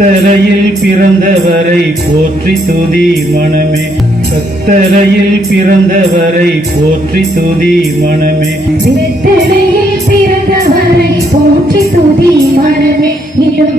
கத்தரையில் பிறந்தவரை போற்றி துதி மனமே. கத்தரையில் பிறந்தவரை போற்றி துதி மனமே. கத்தரையில் பிறந்தவரை போற்றி துதி மனமே. இன்னும்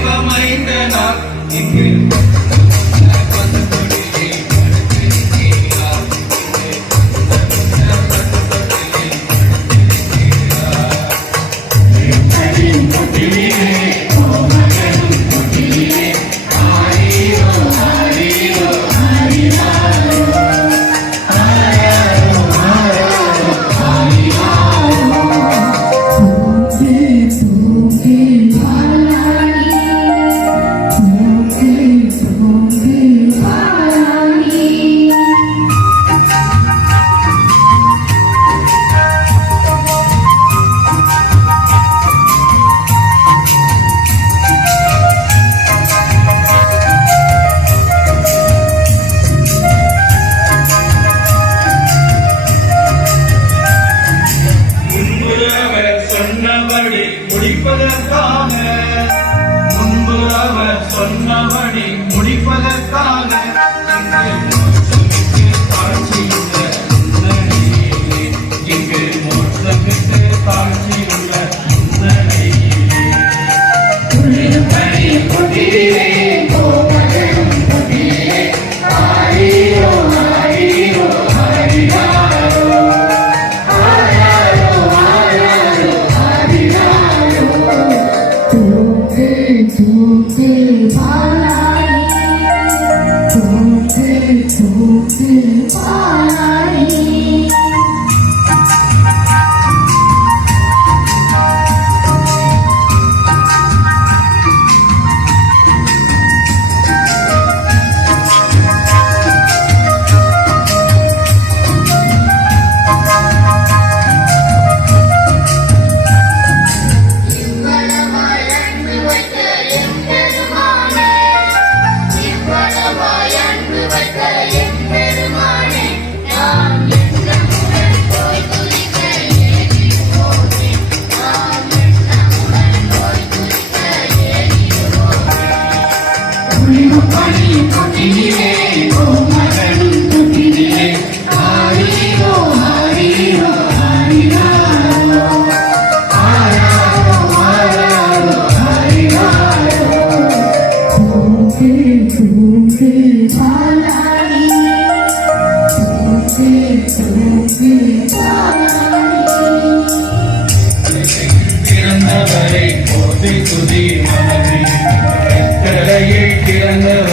cannot பிறந்தவரை போதை துதி மனதில் கரையை திறந்தவர்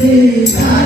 Hey,